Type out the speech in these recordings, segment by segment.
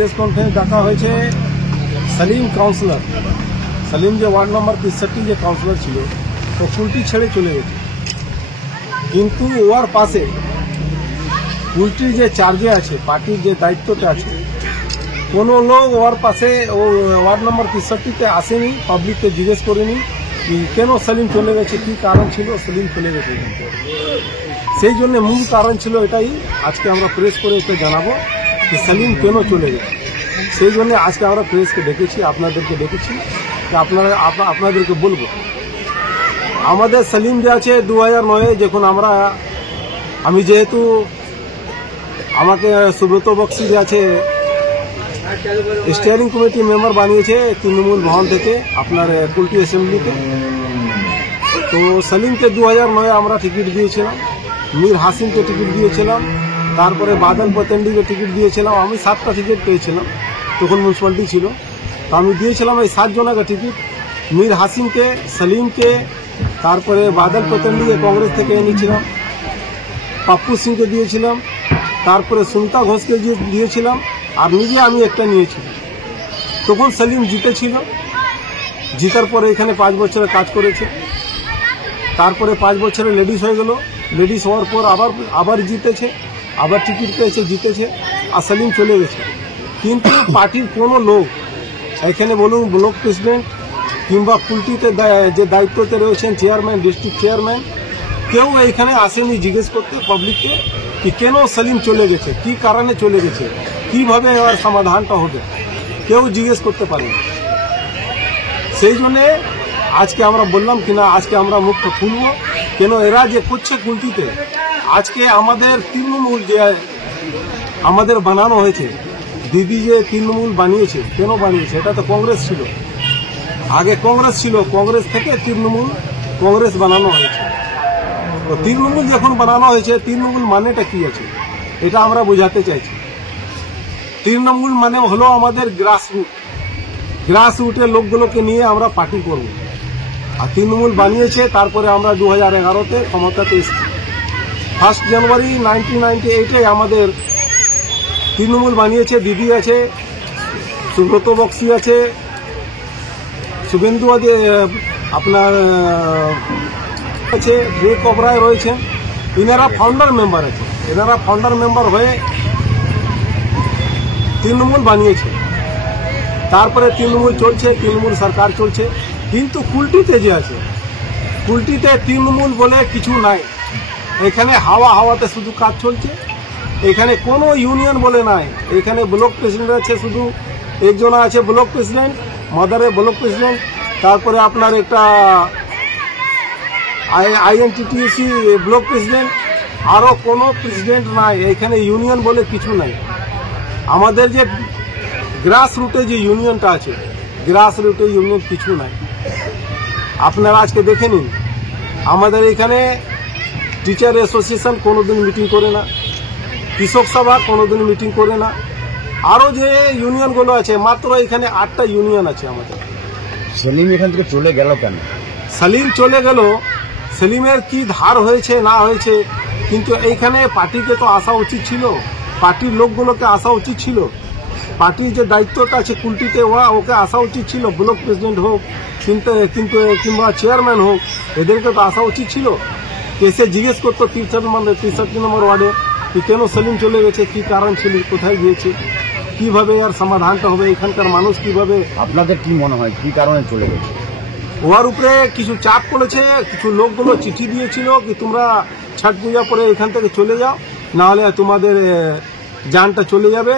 Press conference ডাকা হয়েছে Salim councillor, Salim যে ওয়ার্ড নম্বর 63 যে কাউন্সিলর ছিল তো কুলটি ছেড়ে চলে গেছে, কিন্তু ওর পাশে কুলটির যে চার্জে আছে, পার্টির যে দায়িত্বতে আছে, কোনো লোক ওর পাশে ও ওয়ার্ড নম্বর 63-তে আসেনি, পাবলিককে জিজ্ঞেস করেনি কেন সলিম চলে গেছে, কি কারণ ছিল সলিম চলে গেছে। সেই জন্য মূল কারণ ছিল এটাই, আজকে আমরা প্রেস করে এটা জানাবো যে সলিম কেন চলে গেছে। সেই জন্য আজকে আমরা প্রেসকে ডেকেছি, আপনাদেরকে ডেকেছি, আপনাদেরকে বলবো আমাদের সলিম যে আছে 2009 যখন আমি যেহেতু আমাকে সুব্রত বক্সি যে আছে স্টিয়ারিং কমিটি মেম্বার বানিয়েছে তৃণমূল ভবন থেকে আপনার কুলটি অ্যাসেম্বলিতে, তো সলিমকে 2009 আমরা টিকিট দিয়েছিলাম, মীর হাসিমকে টিকিট দিয়েছিলাম, তারপরে বাদল পতেন্ডিকে টিকিট দিয়েছিলাম। আমি 7টা টিকিট পেয়েছিলাম, তখন মিউনিসিপ্যালিটি ছিল, তো আমি দিয়েছিলাম এই 7 জনকে টিকিট, মীর হাসিমকে, সলিমকে, তারপরে বাদল পতেন্ডিকে কংগ্রেস থেকে এনেছিলাম, পাপ্পু সিংকে দিয়েছিলাম, তারপরে সুমিতা ঘোষকে দিয়েছিলাম, আর নিজে আমি একটা নিয়েছিলাম। তখন সলিম জিতেছিল, জিতার পরে এখানে 5 বছরের কাজ করেছে, তারপরে 5 বছরে লেডিস হয়ে গেল, লেডিস হওয়ার পর আবার জিতেছে, আবার টিকিট পেয়েছে, জিতেছে, আর সলিম চলে গেছে। কিন্তু পার্টির কোনো লোক এখানে বলুন ব্লক প্রেসিডেন্ট কিংবা কুলটিতে যে দায়িত্বতে রয়েছেন চেয়ারম্যান, ডিস্ট্রিক্ট চেয়ারম্যান, কেউ এইখানে আসেনি জিজ্ঞেস করতে পাবলিককে কি কেন সলিম চলে গেছে, কি কারণে চলে গেছে, কিভাবে এর সমাধানটা হবে, কেউ জিজ্ঞেস করতে পারেনি। সেই জন্যে আজকে আমরা বললাম কিনা আজকে আমরা মুখটা খুলব, কেন এরা যে করছে কুলটিতে, আজকে আমাদের তৃণমূল যে আমাদের বানানো হয়েছে, দিদি যে তৃণমূল বানিয়েছে, কেন বানিয়েছে, এটা তো কংগ্রেস ছিল, আগে কংগ্রেস ছিল, কংগ্রেস থেকে তৃণমূল কংগ্রেস বানানো হয়েছে। তো তৃণমূল যখন বানানো হয়েছে, তৃণমূল মানেটা কি আছে এটা আমরা বোঝাতে চাইছি। তৃণমূল মানে হলো আমাদের গ্রাসরুটের লোকগুলোকে নিয়ে আমরা পার্টি করব, আর তৃণমূল বানিয়েছে, তারপরে আমরা 2011-তে ক্ষমতাতে এসেছি। 1 জানুয়ারি 1998-এ আমাদের তৃণমূল বানিয়েছে, দিদি আছে, সুব্রত বক্সি আছে, শুভেন্দু আপনার আছে, বিবেক ওবরায় রয়েছেন, এনারা ফাউন্ডার মেম্বার আছে, এনারা ফাউন্ডার মেম্বার হয়ে তৃণমূল বানিয়েছে। তারপরে তৃণমূল চলছে, তৃণমূল সরকার চলছে, কিন্তু কুলটিতে যে আছে, কুলটিতে তৃণমূল বলে কিছু নাই, এখানে হাওয়াতে শুধু কাজ চলছে, এখানে কোনো ইউনিয়ন বলে নাই, এখানে ব্লক প্রেসিডেন্ট আছে, শুধু একজন আছে ব্লক প্রেসিডেন্ট, মাদারে ব্লক প্রেসিডেন্ট, তারপরে আপনার একটা INTTC ব্লক প্রেসিডেন্ট, আরও কোনো প্রেসিডেন্ট নাই, এখানে ইউনিয়ন বলে কিছু নাই। আমাদের যে গ্রাস রুটে যে ইউনিয়নটা আছে, গ্রাস রুটে ইউনিয়ন কিছু নাই। আপনারা আজকে দেখে নিন, আমাদের এখানে টিচার অ্যাসোসিয়েশন কোনোদিন মিটিং করে না, কৃষক সভা কোনোদিন মিটিং করে না, আরও যে ইউনিয়নগুলো আছে, মাত্র এখানে 8টা ইউনিয়ন আছে আমাদের। সলিম এখান থেকে চলে গেল কেন? সলিম চলে গেল, সলিমের কি ধার হয়েছে না হয়েছে, কিন্তু এইখানে পার্টিকে তো আসা উচিত ছিল, পার্টির লোকগুলোকে আসা উচিত ছিল, পার্টির যে দায়িত্বটা আছে কুলটিতে ওকে আসা উচিত ছিল, ব্লক প্রেসিডেন্ট হোক কিংবা চেয়ারম্যান হোক, এদেরকে তো আসা উচিত ছিল, এসে জিজ্ঞেস করতো 63 নম্বর ওয়ার্ডে কি কেন সলিম চলে গেছে, কি কারণ ছিল, কোথায় গিয়েছে, কিভাবে আর সমাধানটা হবে, এখানকার মানুষ কিভাবে। আপনাদের কি মনে হয় কি কারণে চলে গেছে? ওর উপরে কিছু চাপ পড়েছে, কিছু লোকগুলো চিঠি দিয়েছিল কি তোমরা ছট পূজা পরে এখান থেকে চলে যাও, না হলে তোমাদের জানটা চলে যাবে,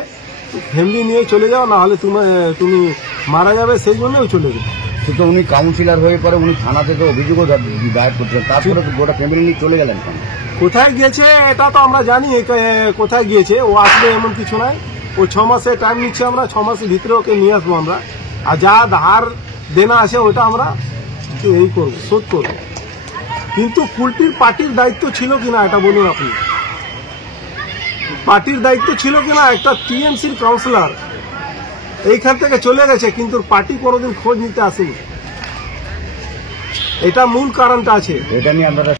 ফ্যামিলি নিয়ে চলে যাও, না হলে তুমি মারা যাবে, সেই জন্যই চলে যাবে। কিন্তু উনি কাউন্সিলর হয়ে পরে উনি থানাতে তো অভিযোগও দায়ের করছেন, তারপরে গোটা ফ্যামিলি নিয়ে চলে গেলেন কেন? কোথায় গিয়েছে এটা তো আমরা জানি, কোথায় গিয়েছে ও আসলে এমন কিছু নাই, ও 6 মাসের টাইম নিচ্ছে, আমরা 6 মাসের ভিতরে ওকে নিয়ে আসবো আমরা, আর যা ধার দেনা আছে ওটা আমরা এই করবো, শোধ করবো। কিন্তু কুলটির পার্টির দায়িত্ব ছিল কিনা এটা বলুন আপনি, পার্টির দায়িত্ব ছিল কিনা? একটা টিএমসির কাউন্সিলর এইখান থেকে চলে গেছে, কিন্তু পার্টি কোনোদিন খোঁজ নিতে আসেনি, এটা মূল কারণটা আছে। এটা নিয়ে আপনারা